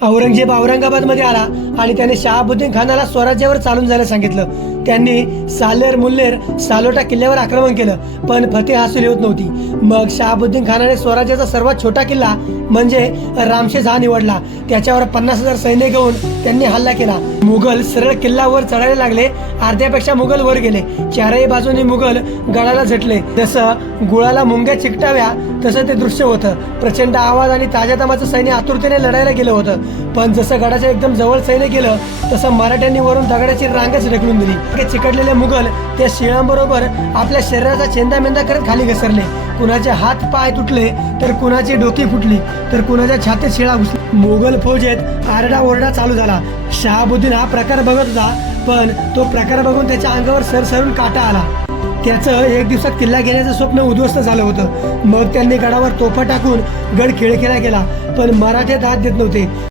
औरंगजेब औरंगाबादमध्ये आला आणि त्याने शहाबुद्दीन खानाला स्वराज्यावर चालून जायला सांगितलं. त्यांनी सालेर मुल्लेर सालोटा किल्ल्यावर आक्रमण केलं पण फतेह हासिल होत नव्हती. मग शहाबुद्दीन खानाने स्वराज्याचा सर्वात छोटा किल्ला म्हणजे रामशेज हा निवडला. त्याच्यावर पन्नास हजार सैन्य घेऊन त्यांनी हल्ला केला. मुघल सरळ किल्ल्यावर चढायला लागले. अर्ध्यापेक्षा मुघल वर गेले. चारही बाजूने मुघल गडाला झटले. जसं गुळाला मुंग्या चिकटाव्या तसं ते दृश्य होतं. प्रचंड आवाज आणि ताज्यातमाचं सैन्य आतुरतेने लढायला गेलं होतं. पण जसं गडाच्या एकदम जवळ सैन्य केलं तसं मराठ्यांनी वरून दगडाची रांगच ढकलून दिली. चिकटलेले मुघल त्या शिळांबरोबर आपल्या शरीराचा चेंदामेंदा करत खाली घसरले. कुणाचे हात पाय तुटले तर कुणाची डोकी फुटली तर कुणाच्या छातीत शिळा घुसली. मोगल फौजेत आरडा ओरडा चालू झाला. शहाबुद्दीन हा प्रकार बघत होता पण तो प्रकार बघून त्याच्या अंगावर सरसरून काटा आला. त्याचं एक दिवसात किल्ला घेण्याचं स्वप्न उद्ध्वस्त झालं होतं. मग त्यांनी गडावर तोफा टाकून गड खेळखेळा केला पण मराठे दाद देत नव्हते.